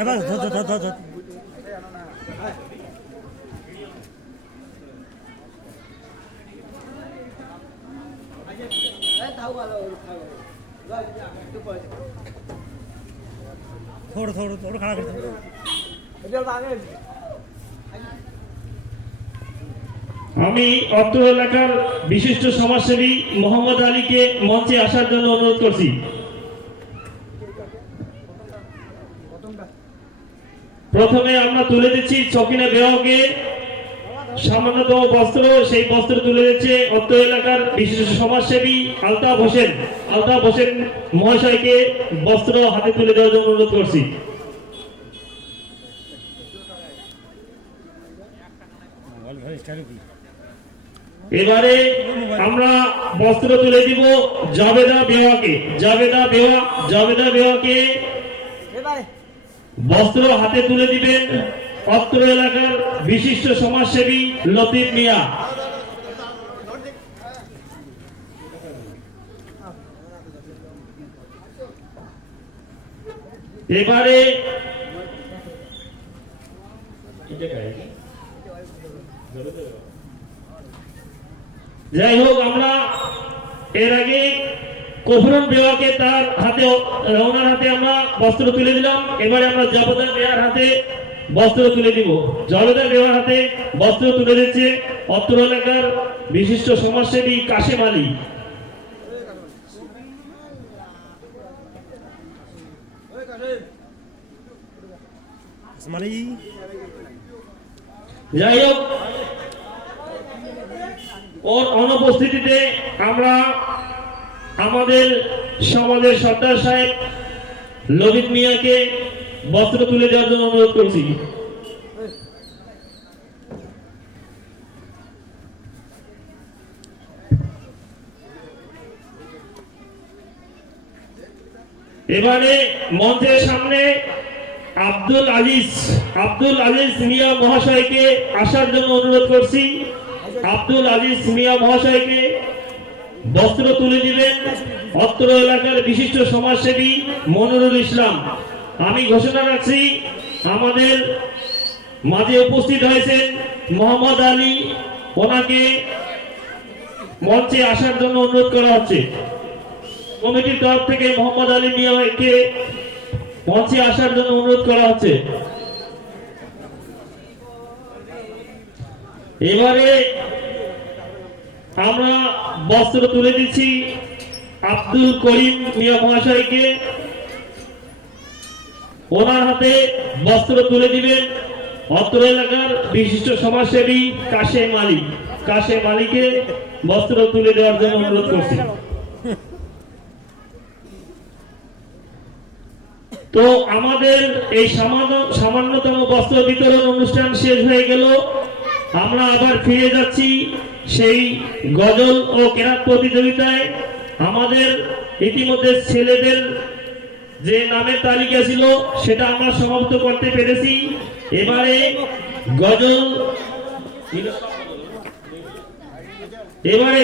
এবার ধর ধর ধর ধর थोड़ा थोड़ा थोड़ा खड़ा कर আমি অত্র এলাকার বিশিষ্ট সমাজসেবী মোহাম্মদ আলীকে মঞ্চে আসার জন্য অনুরোধ করছি। প্রথমে আমরা তুলে দিচ্ছি চকিনা বেওয়াকে সামান্যতম বস্ত্র, সেই বস্ত্র তুলে দিচ্ছে অত্র এলাকার বিশিষ্ট সমাজসেবী আলতাফ হোসেন। আলতাফ হোসেন মহাশয়কে বস্ত্র হাতে তুলে দেওয়ার জন্য অনুরোধ করছি। এবারে আমরা বস্ত্র তুলে দিব জাবেদা বেওয়াকে। জাবেদা বেওয়াকে বস্ত্র হাতে তুলে দিবেন অত্র এলাকার বিশিষ্ট সমাজসেবী লতিফ মিয়া। এবারে যাই হোক, আমরা এর আগে কফরন বেওয়াকে তার হাতে ওনার হাতে আমরা বস্ত্র তুলে দিলাম। এবারে আমরা জাবেদা বেওয়ার হাতে বস্ত্র তুলে দিব। জাবেদা বেওয়ার হাতে বস্ত্র তুলে দিচ্ছে অত্র এলাকার বিশিষ্ট সমাজসেবী কাশেম আলী। যাই হোক, ওর অনুপস্থিতিতে আমরা আমাদের সমাজের সর্দার সাহেব লতিফ মিয়াকে বস্ত্র তুলে দেওয়ার জন্য অনুরোধ করছি। এবারে মঞ্চের সামনে আব্দুল আজিজ মিয়া মহাশয়কে আসার জন্য অনুরোধ করছি। আব্দুল আজিজ মিয়া মহাশয়কে বস্ত্র তুলে দিবেন অত্র এলাকার বিশিষ্ট সমাজসেবী মনিরুল ইসলাম। আমি ঘোষণা রাখছি আমাদের মাঝে উপস্থিত হয়েছেন মোহাম্মদ আলী, ওনাকে মঞ্চে আসার জন্য অনুরোধ করা হচ্ছে। কমিটির তরফ থেকে মোহাম্মদ আলী মিয়াকে মঞ্চে আসার জন্য অনুরোধ করা হচ্ছে। এবারে আমরা বস্ত্র তুলে দিচ্ছি আব্দুল করিম মিয়া মহাশয়কে। ওনার হাতে বস্ত্র তুলে দিবেন অত্র এলাকার বিশিষ্ট সমাজসেবী কাশেম আলী। কাশেম আলীকে বস্ত্র তুলে দেওয়ার জন্য অনুরোধ করছি। তো আমাদের এই সামান্যতম বস্ত্র বিতরণ অনুষ্ঠান শেষ হয়ে গেল। আমরা আবার ফিরে যাচ্ছি সেই গজল ও কেরাত প্রতিযোগিতায়। আমাদের ইতিমধ্যে ছেলেদের যে নামের তালিকা ছিল সেটা আমরা সমাপ্ত করতে পেরেছি। এবারে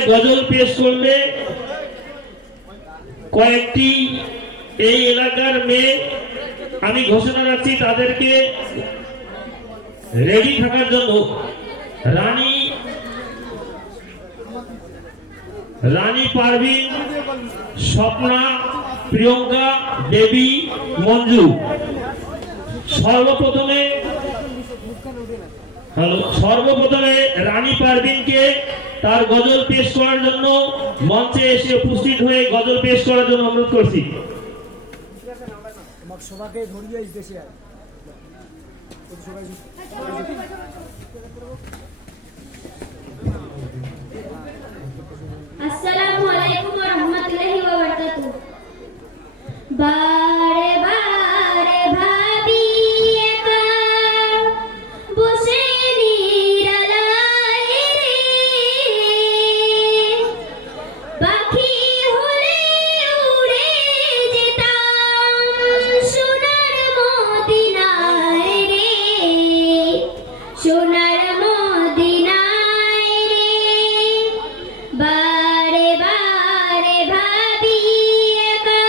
গজল পেশ করবে কয়েকটি এই এলাকার মেয়ে। আমি ঘোষণা রাখছি তাদেরকে রেডি থাকার জন্য। রানী পারভিন, স্বপ্না, প্রিয়ঙ্কা, দেবী, মঞ্জু। সর্বপ্রথমে রানী পারভিনকে তার গজল পেশ করার জন্য মঞ্চে এসে উপস্থিত হয়ে গজল পেশ করার জন্য অনুরোধ করছি। আসসালামু আলাইকুম ওয়া রাহমাতুল্লাহি ওয়া বারাকাতুহু। বারে বারে ভাবি একা বসে নিরালায় রে, পাখি হলে উড়ে যেতাম সোনার মদিনায় রে, সোনার মদিনায় রে। বারে বারে ভাবি একা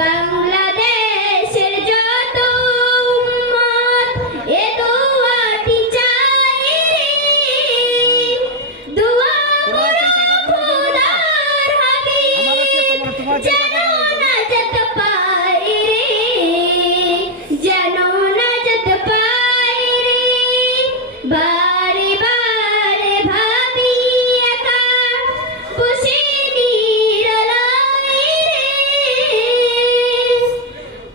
বাংলাদেশের যত উম্মত এ দোয়াটি চাই রে, দোয়া করো খোদার হাবিব যেন নাজাত পাই রে, যেন নাজাত পাই রে। বারে বারে ভাবি একা বসে নিরালায় রে,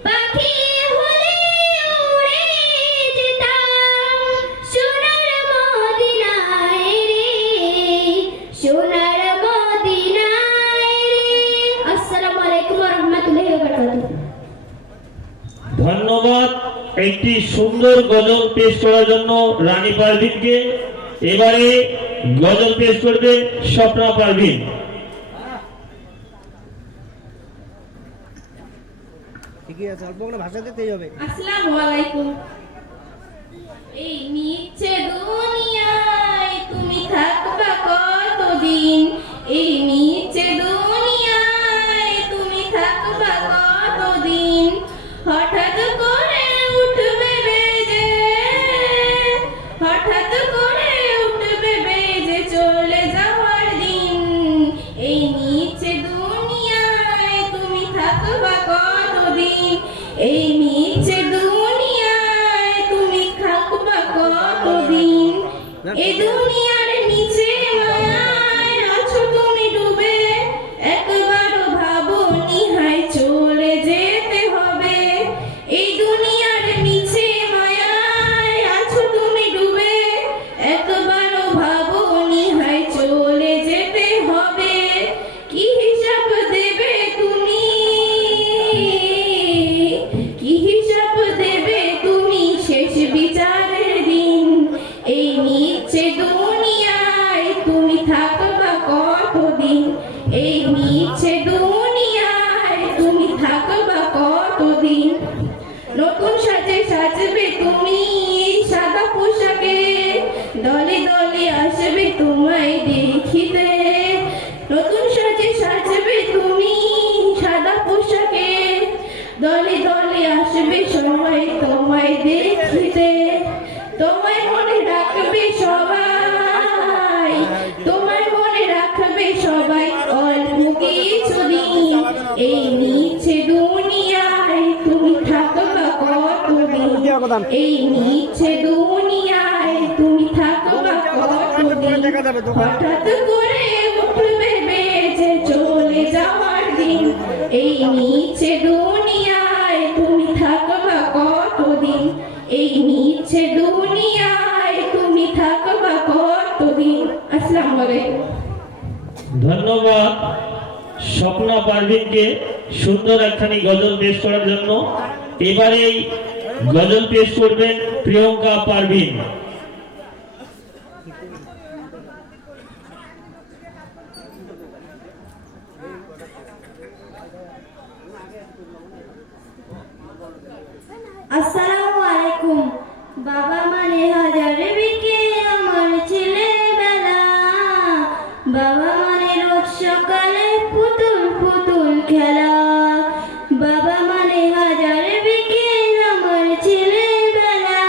পাখি হলে উড়ে যেতাম সোনার মদিনায় রে, সোনার মদিনায় রে। আসসালামু আলাইকুম ওয়া রাহমাতুল্লাহি ওয়া বারাকাতুহু। ধন্যবাদ একটি সুন্দর গজল পেশ করার জন্য রানী পারভিনকে। এবারে গজল পেশ করবে স্বপ্না পারভিন। ঠিকই আছে, অল্প করে ভাষা দিতেই হবে। আসসালামু আলাইকুম। এই মিছে দুনিয়ায় তুমি থাকবা কতদিন, এই মিছে দুনিয়ায় তুমি থাকবা কতদিন, হঠাৎ করে উঠবে বেজে, হঠাৎ করে উঠবে বেজে চলে যাওয়ার দিন, এই মিছে দুনিয়ায় তুমি থাকবা কতদিন, এই মিছে দুনিয়ায় তুমি থাকবা কতদিন, এই দুনিয়ার নিচে মায়ায় আছো তুমি ডুবে, একবারও ভাবোনি হায় চলে যেতে হবে, এই দুনিয়ার নিচে মায়ায় আছো তুমি ডুবে, একবারও ভাবোনি হায় চলে যেতে হবে, কি হিসাব দেবে তুমি, কি হিসাব দেবে তুমি শেষ বিচারের দিন, এই মিছে দুনিয়ায় তুমি থাকবা কতদিন, এই মিছে দুনিয়ায় তুমি থাকবা কতদিন, নতুন সাজে সাজবে তুমি সাদা পোশাকে, দলে দলে আসবে তোমায় দেখিতে, নতুন সাজে সাজবে তুমি সাদা পোশাকে, দলে দলে আসবে সবাই তোমায় দেখিতে, তোমায় মনে রাখবে সবাই, তোমায় মনে রাখবে সবাই অল্প কিছুদিন, এই মিছে দুনিয়ায় তুমি থাকবা কতদিন, এই মিছে দুনিয়ায় তুমি থাকবা কতদিন, হঠাৎ করে উঠবে বেজে চলে যাওয়ার দিন, এই মিছে দুনিয়ায় তুমি থাকবা কতদিন, এই মিছে দুনিয়ায় তুমি থাকবা কতদিন। আসসালামু আলাইকুম। ধন্যবাদ স্বপ্না পারভিনকে সুন্দর একখানি গজল পেশ করার জন্য। এবারে গজল পেশ করবেন প্রিয়ঙ্কা পারভিন। আসসালামু আলাইকুম। বাবা মানে হাজার বিকে আমার ছেলেবেলা, বাবা মানে রোজ সকালে পুতুল পুতুল খেলা, বাবা মানে হাজার বিকে আমার ছেলেবেলা,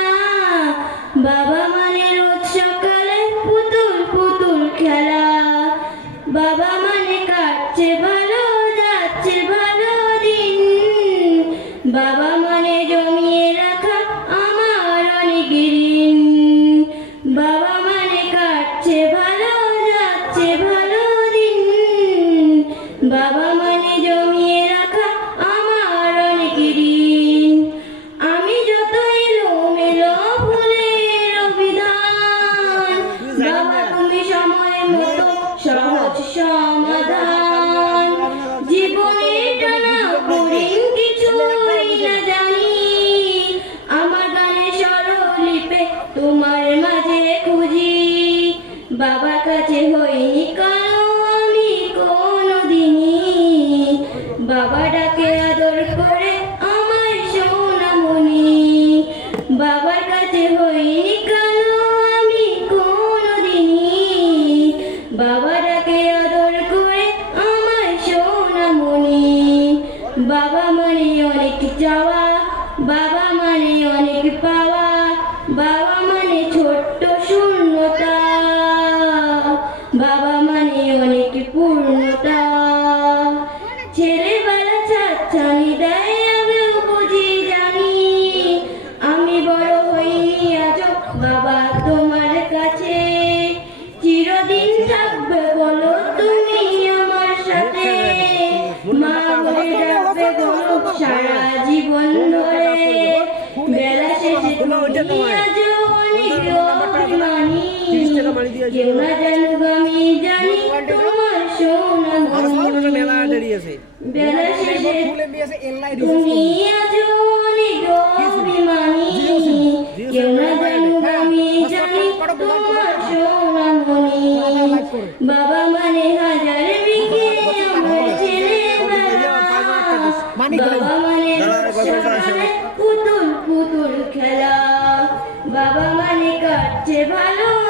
বাবা মানে রোজ সকালে পুতুল পুতুল খেলা, বাবা মানে কাটছে ভালো যাচ্ছে ভালো দিন, বাবা মানে জমিয়ে রাখা আমার অনেক ঋণ, বাবা মানে কাটছে ভালো যাচ্ছে ভালো দিন, বাবা মানে জমিয়ে রাখা আমার অনেক ঋণ, আমি যত এলোমেলো ভুলের অভিধান, বাবা তুমি সময় মতো সহজ সমাধান, জীবনে টানা করিন কিছুই না জানি, আমার গানে স্বরলিপে তোমার মাঝে খুঁজি, বাবার কাছে হইনি কারো আমি কোনোদিনই, জানি তোমার সোনা মেলা দাঁড়িয়েছে বেলা শেষে তুমি আজ অনেক অভিমানী কেউ না